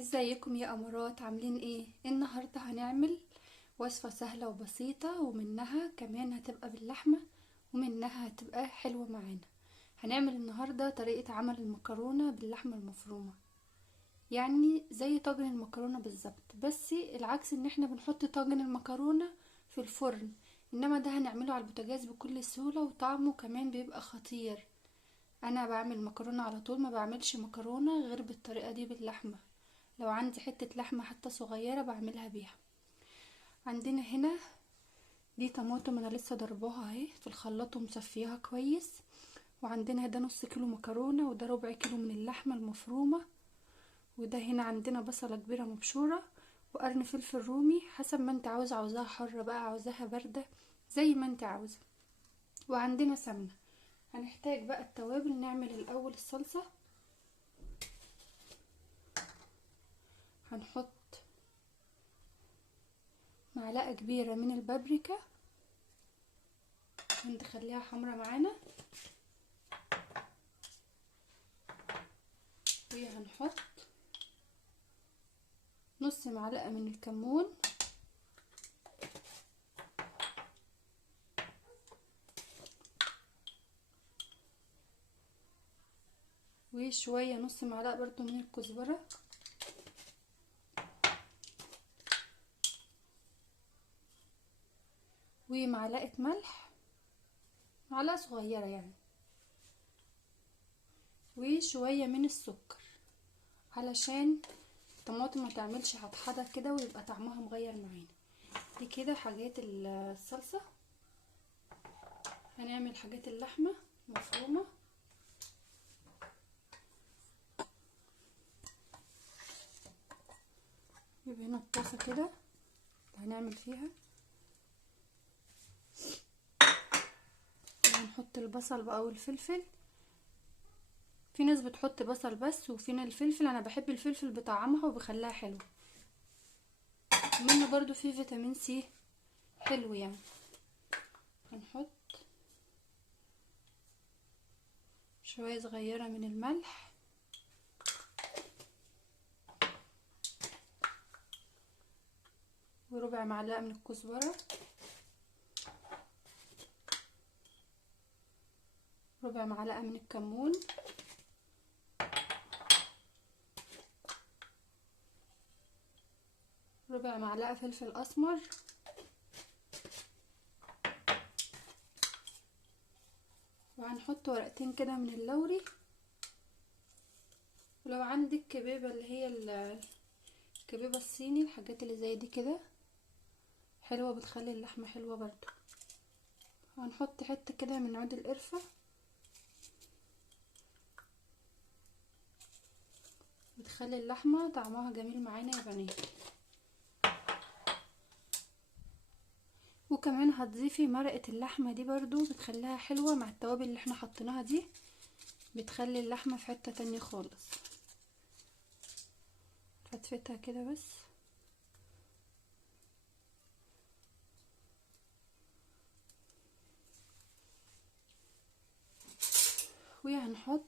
ازيكم يا امارات؟ عاملين ايه؟ النهارده هنعمل وصفه سهله وبسيطه، ومنها كمان هتبقى باللحمه، ومنها هتبقى حلوه معانا. هنعمل النهارده طريقه عمل المكرونه باللحمه المفرومه، يعني زي طاجن المكرونه بالظبط، بس العكس ان احنا بنحط طاجن المكرونه في الفرن، انما ده هنعمله على البوتاجاز بكل سهوله، وطعمه كمان بيبقى خطير. انا بعمل مكرونه على طول، ما بعملش مكرونه غير بالطريقه دي باللحمه. لو عندي حتة لحمة حتى صغيرة بعملها بيها. عندنا هنا دي طماطم انا لسه ضرباها اهي في الخلاط ومصفيها كويس. وعندنا ده نص كيلو مكرونة، وده ربع كيلو من اللحمة المفرومة. وده هنا عندنا بصلة كبيرة مبشورة، وقرن فلفل رومي حسب ما انت عاوزاها حرة بقى، عاوزاها باردة زي ما انت عاوزة. وعندنا سمنة. هنحتاج بقى التوابل. نعمل الاول الصلصة. هنحط معلقة كبيرة من البابريكا ونخليها حمرا معانا، وهنحط نص معلقة من الكمون، وشوية نص معلقة برضو من الكزبرة، ومعلقة ملح، معلقة صغيرة يعني، وشوية من السكر علشان الطماطم ما تعملش حدحدة كده ويبقى طعمها مغير معانا. دي كده حاجات الصلصة. هنعمل حاجات اللحمة مفرومة. يبقى هنا الطاسة كده هنعمل فيها. هنحط البصل بقى والفلفل. في ناس بتحط بصل بس، وفينا الفلفل. انا بحب الفلفل بطعمها وبخليها حلو، منه برضو فيه فيتامين سي حلو يعني. هنحط شوية صغيرة من الملح، وربع معلقة من الكزبرة، ربع معلقة من الكمون، ربع معلقة فلفل اسمر، وهنحط ورقتين كده من اللوري. ولو عندك كبيبة اللي هي الكبيبة الصيني، الحاجات اللي زي دي كده حلوة، بتخلي اللحمة حلوة برضو. وهنحط حتة كده من عود القرفة، بتخلي اللحمة طعمها جميل معانا يا بنات. وكمان هتضيفي مرقة اللحمة دي برضو، بتخليها حلوة مع التوابل اللي احنا حطيناها دي، بتخلي اللحمة في حتة تانية خالص. فتفتها كده بس. وهنحط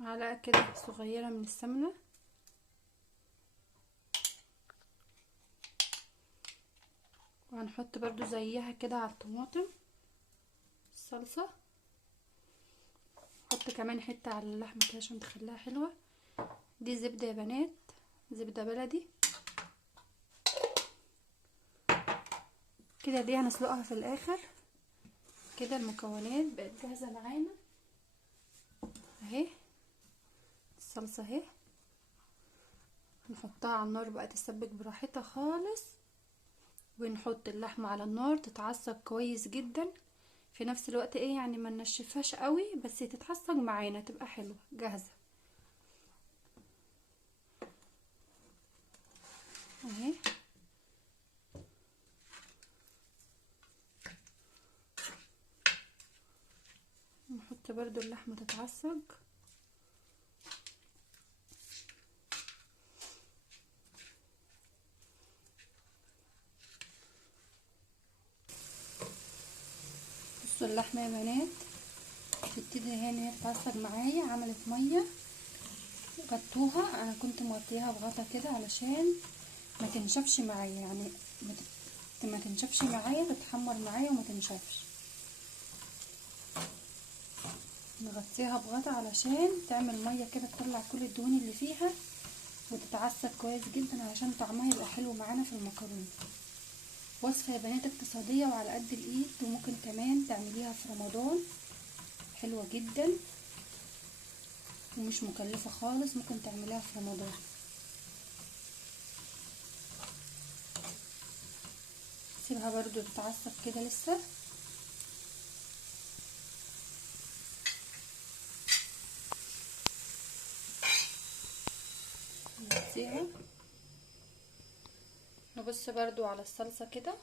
معلقة كده صغيرة من السمنة، وهنحط برضو زيها كده على الطماطم الصلصة. حط كمان حتة على اللحمة كده عشان تخليها حلوة. دي زبدة يا بنات، زبدة بلدي كده. دي هنسلقها في الاخر. كده المكونات بقت جاهزة معانا اهي. الصلصة اهي، نحطها على النار بقى تسبك براحتها خالص، ونحط اللحمة على النار تتعصج كويس جدا. في نفس الوقت ايه يعني ما ننشفهاش قوي، بس تتعصج معانا تبقى حلوة جاهزة اهي. نحط برضو اللحمة تتعصج. بصوا اللحمة يا بنات تبتدي هي ان هي تتعصج معايا. عملت ميه غطوها، انا كنت مغطياها بغطا كده علشان ما تنشفش معايا، يعني ما تنشفش معايا، تتحمر معايا وما تنشفش. نغطيها بغطا علشان تعمل ميه كده تطلع كل الدهون اللي فيها وتتعصج كويس جدا علشان طعمها يبقى حلو معانا في المكرونه. وصفه يا بنات اقتصاديه وعلى قد الايد، وممكن كمان تعمليها في رمضان، حلوه جدا ومش مكلفه خالص، ممكن تعمليها في رمضان. سيبها برضو تتعصب كده لسه. نغطيها. نبص برضو على الصلصه كده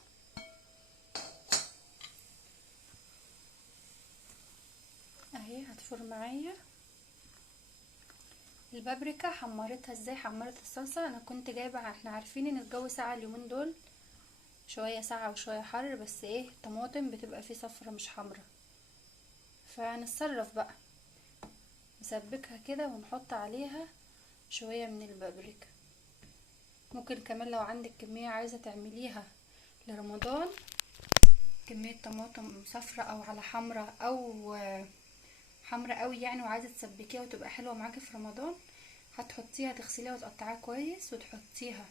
اهي هتفور معايا. البابريكا حمرتها ازاي؟ حمرت الصلصه. انا كنت جايبه، احنا عارفين ان الجو ساقع اليومين دول، شويه ساقعه وشويه حر، بس ايه الطماطم بتبقى فيه صفرة مش حمرا، فنتصرف بقى نسبكها كده ونحط عليها شويه من البابريكا. ممكن كمان لو عندك كميه عايزه تعمليها لرمضان، كميه طماطم صفرة او على حمرا او حمرا قوي يعني، وعايزه تسبكيها وتبقى حلوه معاكي في رمضان، هتحطيها تغسليها وتقطعيها كويس وتحطيها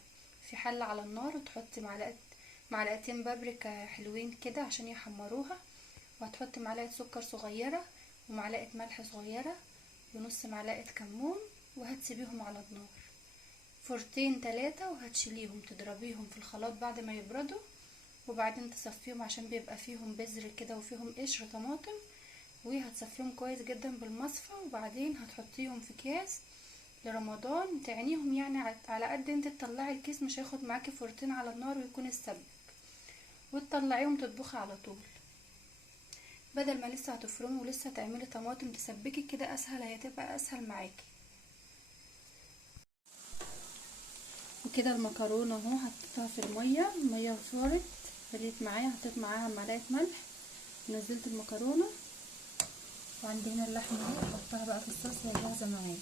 في حله على النار، وتحطي معلقتين بابريكا حلوين كده عشان يحمروها، وهتحطي معلقه سكر صغيره ومعلقه ملح صغيره ونص معلقه كمون، وهتسيبيهم على النار فرتين 3، وهتشيليهم تضربيهم في الخلاط بعد ما يبردوا، وبعدين تصفيهم عشان بيبقى فيهم بذر كده وفيهم قشر طماطم، وهتصفيهم كويس جدا بالمصفى، وبعدين هتحطيهم في اكياس لرمضان تعنيهم، يعني على قد انت تطلعي الكيس مش هياخد معاكي فرتين على النار ويكون السبك، وتطلعيهم تطبخي على طول، بدل ما لسه هتفرمي ولسه تعملي طماطم تسبكي كده اسهل، هتبقى اسهل معاكي. وكده المكرونه اهو حطيتها في الميه فارت بديت معايا، حطيت معاها معلقه ملح، نزلت المكرونه، وعندي هنا اللحمه اهو احطها بقى في الصلصه جاهزه معايا.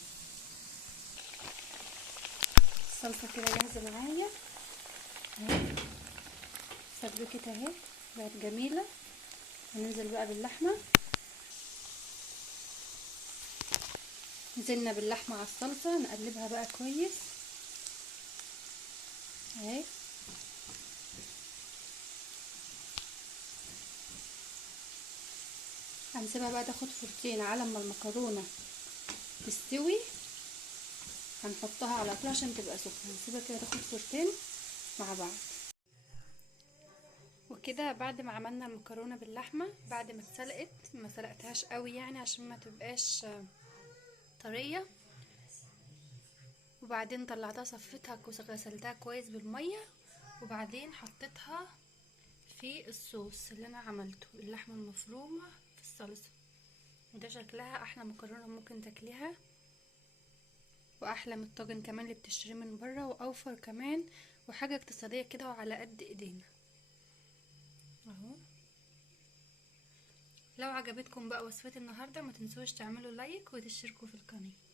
الصلصه كده جاهزه معايا اهي، سبكت اهي بقت جميله. هننزل بقى باللحمه. نزلنا باللحمه على الصلصه، نقلبها بقى كويس اهي. هنسيبها بقى تاخد فرتين على ما المكرونه تستوي، هنحطها على طول عشان تبقى سخنه، هنسيبها كده تاخد فرتين مع بعض. وكده بعد ما عملنا المكرونه باللحمه، بعد ما اتسلقت، ما سلقتهاش قوي يعني عشان ما تبقاش طريه، وبعدين طلعتها صفيتها وغسلتها كويس بالميه، وبعدين حطيتها في الصوص اللي انا عملته، اللحمه المفرومه في الصلصه، وده شكلها احلى مكرونه ممكن تاكليها، واحلى من الطاجن كمان اللي بتشتريه من بره، واوفر كمان، وحاجه اقتصاديه كده وعلى قد ايدينا اهو. لو عجبتكم بقى وصفتي النهارده ما تنسوش تعملوا لايك وتشتركوا في القناه.